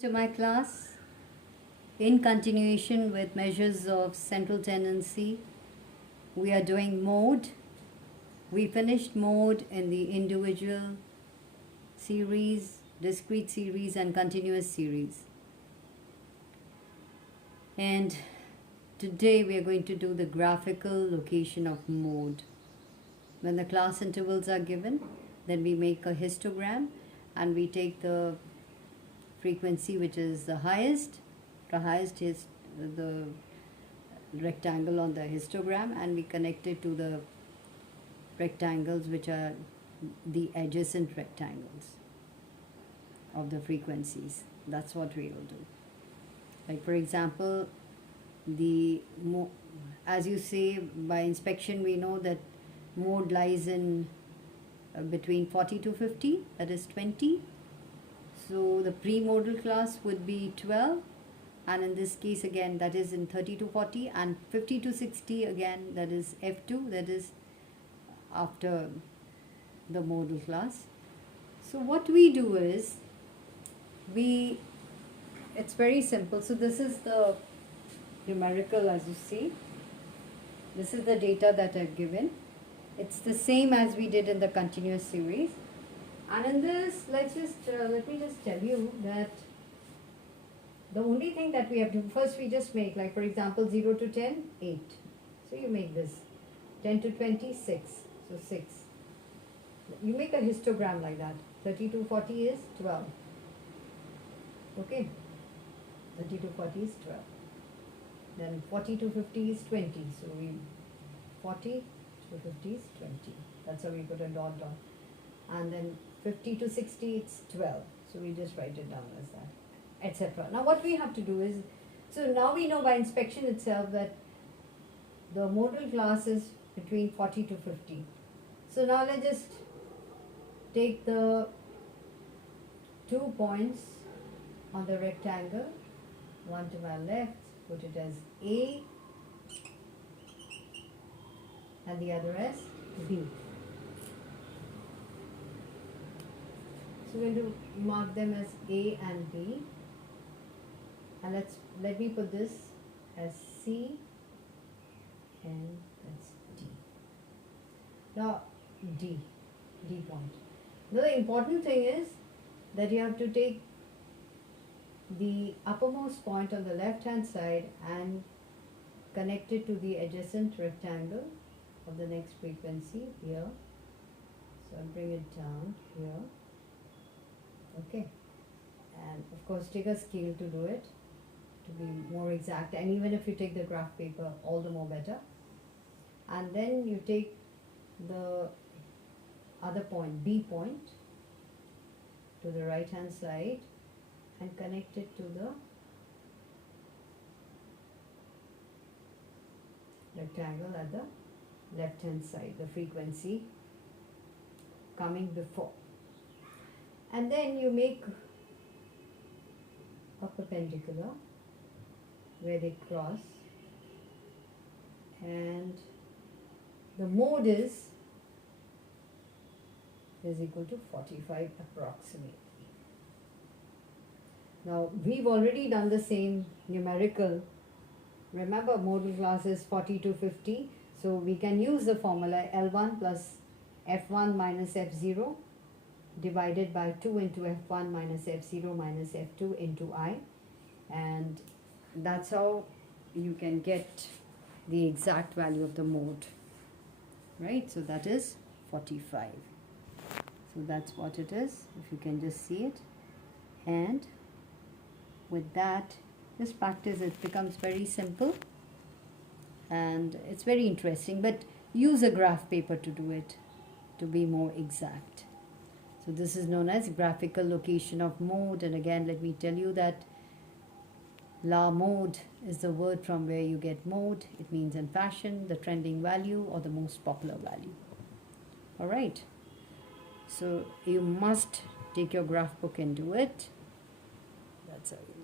To my class, in continuation with measures of central tendency, we are doing mode. We finished mode in the individual series, discrete series and continuous series. And today we are going to do the graphical location of mode. When the class intervals are given, then we make a histogram and we take the frequency which is the highest is the rectangle on the histogram, and we connect it to the rectangles which are the adjacent rectangles of the frequencies. That's what we will do. Like for example, as you say, by inspection we know that mode lies in between 40 to 50, that is 20. So the pre-modal class would be 12, and in this case again that is in 30 to 40, and 50 to 60 again that is F2, that is after the modal class. So what we do is it's very simple. So this is the numerical, as you see. This is the data that I've given. It's the same as we did in the continuous series. And in this, let me just tell you that the only thing that we have to, first we just make, like for example, 0 to 10, 8. So you make this. 10 to 20, 6. So 6. You make a histogram like that. 30 to 40 is 12. Okay. 30 to 40 is 12. Then 40 to 50 is 20. So 40 to 50 is 20. That's how we put a dot. And then 50 to 60 it's 12. So we just write it down as that, etc. Now what we have to do is, so now we know by inspection itself that the modal class is between 40 to 50. So now let's just take the 2 points on the rectangle, one to my left, put it as A and the other as B. So we're going to mark them as A and B, and let me put this as C and that's D. Now D point. Now the important thing is that you have to take the uppermost point on the left hand side and connect it to the adjacent rectangle of the next frequency here. So I'll bring it down here. Okay, and of course take a scale to do it, to be more exact, and even if you take the graph paper, all the more better. And then you take the other point, B point, to the right hand side and connect it to the rectangle at the left hand side, the frequency coming before. And then you make a perpendicular where they cross, and the mode is equal to 45 approximately. Now we've already done the same numerical. Remember, modal class is 40 to 50, so we can use the formula L1 plus F1 minus F0 divided by 2 into F1 minus F0 minus F2 into I, and that's how you can get the exact value of the mode, right? So that is 45. So that's what it is, if you can just see it. And with that, this practice, it becomes very simple and it's very interesting, but use a graph paper to do it, to be more exact. So this is known as graphical location of mode, and again let me tell you that la mode is the word from where you get mode. It means in fashion, the trending value or the most popular value. Alright, so you must take your graph book and do it. That's how you